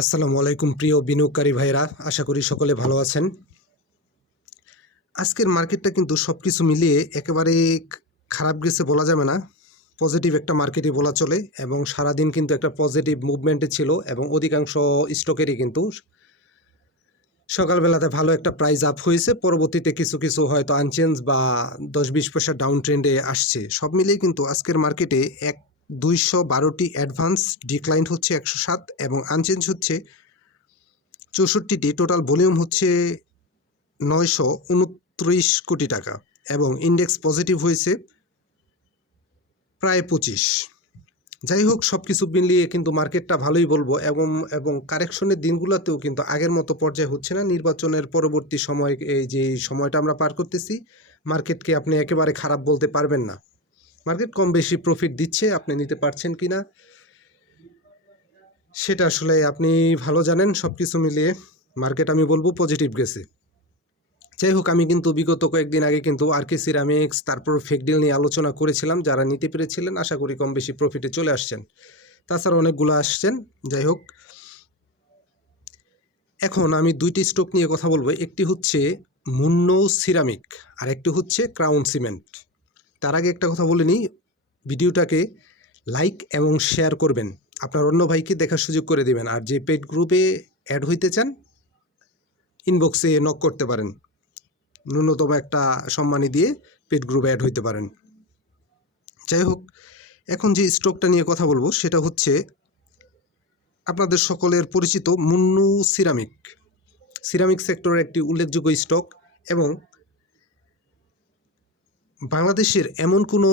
আসসালামু আলাইকুম প্রিয় বিনিয়োগকারী ভাইরা, আশা করি সকলে ভালো আছেন। আজকের মার্কেটটা কিন্তু সব কিছু মিলিয়ে একেবারে খারাপ গেছে বলা যাবে না, পজিটিভ একটা মার্কেটই বলা চলে। এবং সারাদিন কিন্তু একটা পজিটিভ মুভমেন্টে ছিল এবং অধিকাংশ স্টকেরই কিন্তু সকালবেলাতে ভালো একটা প্রাইস আপ হয়েছে, পরবর্তীতে কিছু কিছু হয়তো আনচেঞ্জ বা 10-20 পয়সা ডাউন ট্রেন্ডে আসছে। সব মিলিয়ে কিন্তু আজকের মার্কেটে 212টি অ্যাডভান্স, ডিক্লাইন হচ্ছে 107 এবং আনচেঞ্জ হচ্ছে 64টি। টোটাল ভলিউম হচ্ছে 929 কোটি টাকা এবং ইন্ডেক্স পজিটিভ হয়েছে প্রায় 25। যাই হোক, সব কিছু মিলিয়ে কিন্তু মার্কেটটা ভালোই বলবো। এবং কারেকশনের দিনগুলোতেও কিন্তু আগের মতো পর্যায়ে হচ্ছে না। নির্বাচনের পরবর্তী সময়, এই যে সময়টা আমরা পার করতেছি, মার্কেটকে আপনি একেবারে খারাপ বলতে পারবেন না। মার্কেট কম বেশি প্রফিট দিচ্ছে, আপনি নিতে পারছেন কিনা সেটা আসলে আপনি ভালো জানেন। সব কিছু মিলিয়ে মার্কেট আমি বলবো পজিটিভ গেছে। যাই হোক, আমি কিন্তু বিগত কয়েকদিন আগে কিন্তু আরকে সিরামিক্স, তারপর ফেকডিল নিয়ে আলোচনা করেছিলাম। যারা নিতে পেরেছিলেন আশা করি কম বেশি প্রফিটে চলে আসছেন, তাছাড়া অনেকগুলো আসছেন। যাই হোক, এখন আমি দুইটি স্টক নিয়ে কথা বলবো। একটি হচ্ছে মুন্নো সিরামিক আর একটি হচ্ছে ক্রাউন সিমেন্ট। তার আগে একটা কথা বলে নিই, ভিডিওটাকে লাইক এবং শেয়ার করবেন, আপনার অন্য ভাইকে দেখার সুযোগ করে দেবেন। আর যে পেড গ্রুপে অ্যাড হইতে চান, ইনবক্সে নক করতে পারেন, ন্যূনতম একটা সম্মানী দিয়ে পেড গ্রুপে অ্যাড হইতে পারেন। যাই হোক, এখন যে স্টকটা নিয়ে কথা বলবো সেটা হচ্ছে আপনাদের সকলের পরিচিত মুন্নু সিরামিক। সিরামিক সেক্টরের একটি উল্লেখযোগ্য স্টক এবং বাংলাদেশের এমন কোনো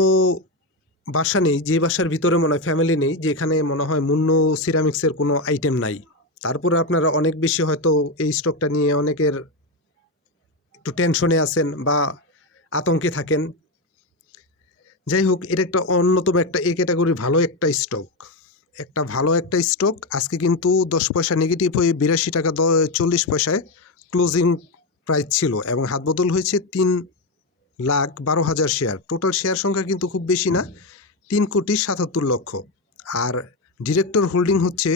বাসা নেই, যে বাসার ভিতরে মনে হয় ফ্যামিলি নেই, যেখানে মনে হয় মুন্নু সিরামিক্সের কোনো আইটেম নাই। তারপরে আপনারা অনেক বেশি হয়তো এই স্টকটা নিয়ে অনেকের একটু টেনশনে আছেন বা আতঙ্কে থাকেন। যাই হোক, এটা একটা অন্যতম একটা এ ক্যাটাগরি ভালো একটা স্টক, ভালো একটা স্টক। আজকে কিন্তু 10 পয়সা নেগেটিভ হয়ে 82 টাকা 40 পয়সায় ক্লোজিং প্রাইস ছিল এবং হাত বদল হয়েছে 3,12,000 শেয়ার। টোটাল শেয়ার সংখ্যা কিন্তু খুব বেশি না, 3,77,00,000। আর ডিরেক্টর হোল্ডিং হচ্ছে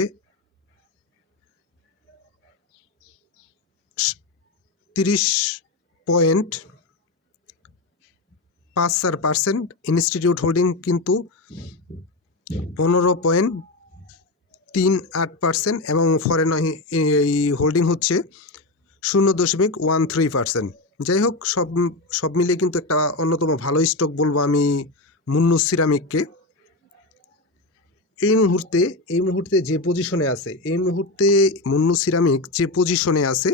30.54%। ইনস্টিটিউট হোল্ডিং কিন্তু 15.38% এবং ফরেন এই হোল্ডিং হচ্ছে 0.13%। যাই হোক, সব মিলিয়ে কিন্তু একটা অন্যতম ভালো স্টক বলবো আমি মুন্নু সিরামিককে। এই মুহূর্তে যে পজিশনে আছে, মুন্নু সিরামিক যে পজিশনে আছে,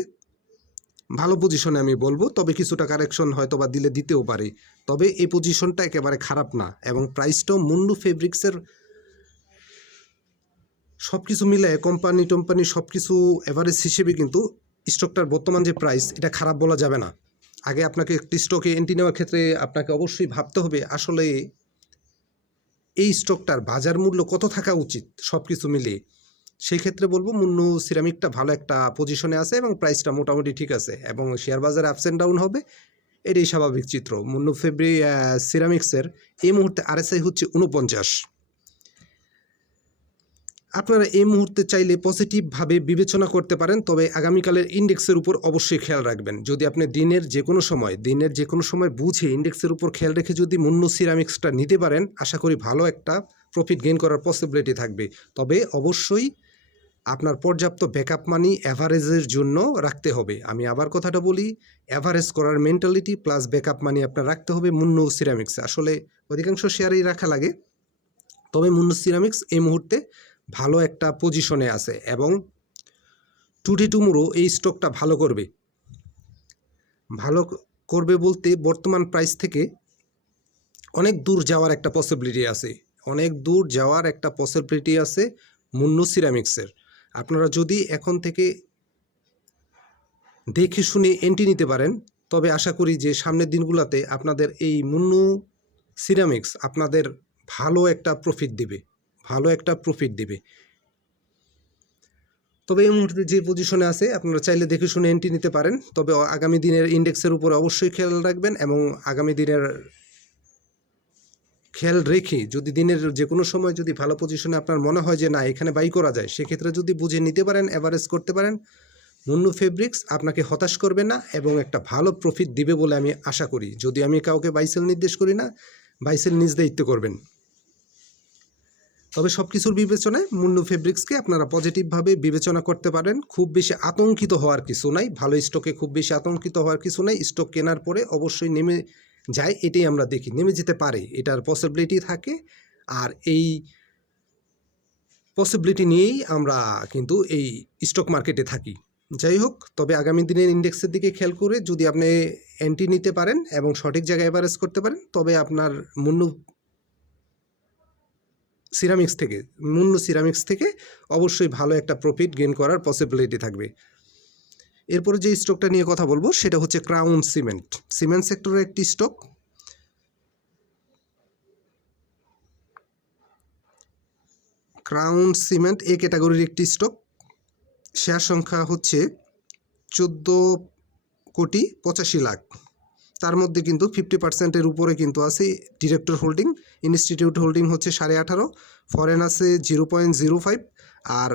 ভালো পজিশনে আমি বলবো। তবে কিছুটা কারেকশন হয়তো বা দিতেও পারে, তবে এই পজিশনটা একেবারে খারাপ না এবং প্রাইসটাও মুন্নু ফেব্রিক্সের সব কিছু মিলে কোম্পানি সব কিছু এভারেজ হিসেবে কিন্তু স্টকটার বর্তমান যে প্রাইস, এটা খারাপ বলা যাবে না। আগে আপনাকে একটি স্টকে এন্ট্রি নেওয়ার ক্ষেত্রে আপনাকে অবশ্যই ভাবতে হবে আসলে এই স্টকটার বাজার মূল্য কত থাকা উচিত। সব কিছু মিলিয়ে সেই ক্ষেত্রে বলবো মুন্নু সিরামিকটা ভালো একটা পজিশনে আছে এবং প্রাইসটা মোটামুটি ঠিক আছে এবং শেয়ার বাজারে আপস অ্যান্ড ডাউন হবে, এটাই স্বাভাবিক চিত্র। মুন্নু সিরামিক্সের এই মুহূর্তে আরএসআই হচ্ছে 49। আপনারা এই মুহূর্তে চাইলে পজিটিভভাবে বিবেচনা করতে পারেন, তবে আগামীকালের ইন্ডেক্সের উপর অবশ্যই খেয়াল রাখবেন। যদি আপনি দিনের যে কোনো সময় বুঝে ইন্ডেক্সের উপর খেয়াল রেখে যদি মুন্নু সিরামিক্সটা নিতে পারেন, আশা করি ভালো একটা প্রফিট গেইন করার পসিবিলিটি থাকবে। তবে অবশ্যই আপনার পর্যাপ্ত ব্যাকআপ মানি অ্যাভারেজের জন্য রাখতে হবে। আমি আবার কথাটা বলি, অ্যাভারেজ করার মেন্টালিটি প্লাস ব্যাকআপ মানি আপনার রাখতে হবে মুন্নু সিরামিক্স। আসলে অধিকাংশ শেয়ারেই রাখা লাগে, তবে মুন্নু সিরামিক্স এই মুহূর্তে ভালো একটা পজিশনে আছে এবং টুডে টুমোরো এই স্টকটা ভালো করবে বলতে বর্তমান প্রাইস থেকে অনেক দূর যাওয়ার একটা পসিবিলিটি আছে মুন্নু সিরামিক্সের। আপনারা যদি এখন থেকে দেখে শুনে এন্ট্রি নিতে পারেন, তবে আশা করি যে সামনের দিনগুলোতে আপনাদের এই মুন্নু সিরামিক্স আপনাদের ভালো একটা প্রফিট দিবে। তবে এই মুহূর্তে যে পজিশনে আছে আপনারা চাইলে দেখে শুনে এন্ট্রি নিতে পারেন, তবে আগামী দিনের ইন্ডেক্সের উপর অবশ্যই খেয়াল রাখবেন এবং আগামী দিনের খেয়াল রেখে যদি দিনের যে কোনো সময় যদি ভালো পজিশনে আপনার মনে হয় যে না এখানে বাই করা যায়, সেক্ষেত্রে যদি বুঝে নিতে পারেন, অ্যাভারেজ করতে পারেন, মুন্নু ফেব্রিক্স আপনাকে হতাশ করবে না এবং একটা ভালো প্রফিট দিবে বলে আমি আশা করি। যদি আমি কাউকে বাইসেল নির্দেশ করি না, বাইসেল নিজ দায়িত্ব করবেন। তবে সব কিছুর বিবেচনায় মুন্নু ফেব্রিক্সকে আপনারা পজিটিভভাবে বিবেচনা করতে পারেন। খুব বেশি আতঙ্কিত হওয়ার কিছু নাই, ভালো স্টকে খুব বেশি আতঙ্কিত হওয়ার কিছু নাই। স্টক কেনার পরে অবশ্যই নেমে যায়, এটাই আমরা দেখি। নেমে যেতে পারে, এটার পসিবিলিটি থাকে। আর এই পসিবিলিটি নিয়েই আমরা কিন্তু এই স্টক মার্কেটে থাকি। যাই হোক, তবে আগামী দিনের ইন্ডেক্সের দিকে খেয়াল করে যদি আপনি এন্ট্রি নিতে পারেন এবং সঠিক জায়গায় অ্যাভারেজ করতে পারেন, তবে আপনার মুন্নু সিরামিক্স থেকে অবশ্যই ভালো একটা প্রফিট গেইন করার পসিবিলিটি থাকবে। এরপরে যে স্টকটা নিয়ে কথা বলবো সেটা হচ্ছে ক্রাউন সিমেন্ট। সিমেন্ট সেক্টরের একটি স্টক। ক্রাউন সিমেন্ট এ ক্যাটাগরির একটি স্টক। শেয়ার সংখ্যা হচ্ছে 14,85,00,000। তার মধ্যে কিন্তু 50%-এর উপরে কিন্তু আছে ডিরেক্টর হোল্ডিং, ইনস্টিটিউট হোল্ডিং হচ্ছে 18.5, ফরেন আছে 0.05, আর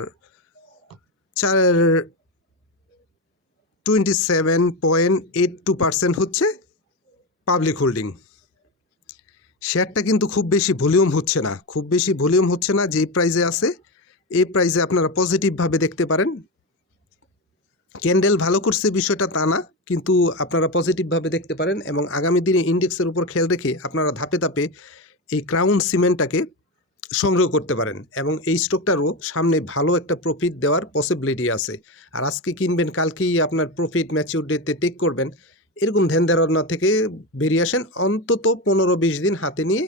27.82% হচ্ছে পাবলিক হোল্ডিং। শেয়ারটা কিন্তু খুব বেশি ভলিউম হচ্ছে না, যেই প্রাইজে আছে এই প্রাইজে আপনারা পজিটিভভাবে দেখতে পারেন। ক্যান্ডেল ভালো করছে বিষয়টা তা না, কিন্তু আপনারা পজিটিভভাবে দেখতে পারেন এবং আগামী দিনে ইন্ডেক্সের উপর খেয়াল রেখে আপনারা ধাপে ধাপে এই ক্রাউন সিমেন্টটাকে সংগ্রহ করতে পারেন এবং এই স্টকটারও সামনে ভালো একটা প্রফিট দেওয়ার পসিবিলিটি আছে। আর আজকে কিনবেন, কালকেই আপনার প্রফিট ম্যাচিউর ডেতে টেক করবেন, এরকম ধ্যান ধারণা থেকে বেরিয়ে আসেন। অন্তত 15-20 দিন হাতে নিয়ে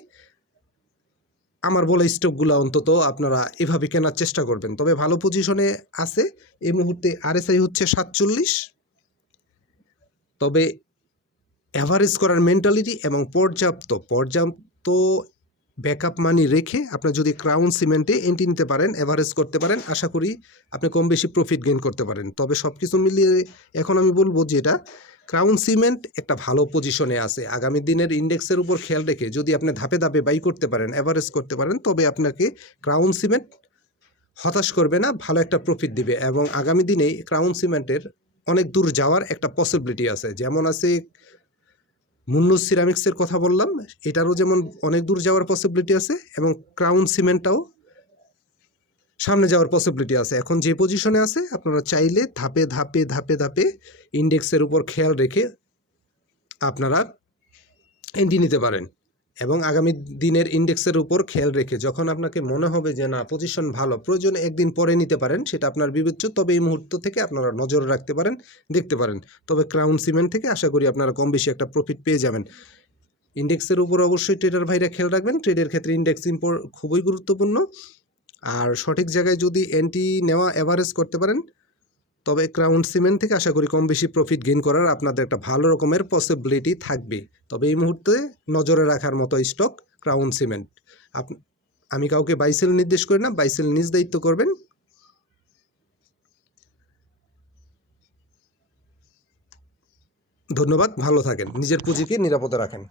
আমার বলা স্টকগুলো অন্তত আপনারা এভাবে কেনার চেষ্টা করবেন। তবে ভালো পজিশনে আছে এই মুহূর্তে। আরএসআই হচ্ছে 47। তবে অ্যাভারেজ করার মেন্টালিটি এবং পর্যাপ্ত ব্যাকআপ মানি রেখে আপনার যদি ক্রাউন সিমেন্টে এন্ট্রি নিতে পারেন, অ্যাভারেজ করতে পারেন, আশা করি আপনি কম বেশি প্রফিট গেইন করতে পারেন। তবে সব কিছু মিলিয়ে এখন আমি বলবো যে এটা ক্রাউন সিমেন্ট একটা ভালো পজিশনে আছে। আগামী দিনের ইন্ডেক্সের উপর খেয়াল রেখে যদি আপনি ধাপে ধাপে বাই করতে পারেন, অ্যাভারেজ করতে পারেন, তবে আপনাকে ক্রাউন সিমেন্ট হতাশ করবে না, ভালো একটা প্রফিট দিবে। এবং আগামী দিনে ক্রাউন সিমেন্টের অনেক দূর যাওয়ার একটা পসিবিলিটি আছে। যেমন আছে মুন্নু সিরামিক্সের কথা বললাম, এটারও যেমন অনেক দূর যাওয়ার পসিবিলিটি আছে এবং ক্রাউন সিমেন্টটাও সামনে যাওয়ার পসিবিলিটি আছে। এখন যে পজিশনে আছে আপনারা চাইলে ধাপে ধাপে ধাপে ধাপে ইন্ডেক্সের উপর খেয়াল রেখে আপনারা এন্ট্রি নিতে পারেন এবং আগামী দিনের ইন্ডেক্সের উপর খেয়াল রেখে যখন আপনাকে মনে হবে যে না পজিশন ভালো, প্রয়োজনে একদিন পরে নিতে পারেন, সেটা আপনার বিবেচ্য। তবে এই মুহূর্ত থেকে আপনারা নজর রাখতে পারেন, দেখতে পারেন। তবে ক্রাউন সিমেন্ট থেকে আশা করি আপনারা কম বেশি একটা প্রফিট পেয়ে যাবেন। ইন্ডেক্সের উপর অবশ্যই ট্রেডার ভাইরা খেয়াল রাখবেন। ট্রেডের ক্ষেত্রে ইন্ডেক্স খুবই গুরুত্বপূর্ণ। আর সঠিক জায়গায় যদি এন্ট্রি নেওয়া অ্যাভারেজ করতে পারেন, তবে ক্রাউন সিমেন্ট থেকে আশা করি কম বেশি প্রফিট গেইন করার আপনাদের একটা ভালো রকমের পসিবিলিটি থাকবে। তবে এই মুহূর্তে নজরে রাখার মতো স্টক ক্রাউন সিমেন্ট। আমি কাউকে বাইসেল নির্দেশ করি না, বাইসেল নিজ দায়িত্ব করবেন। ধন্যবাদ, ভালো থাকেন, নিজের পুঁজিকে নিরাপদে রাখেন।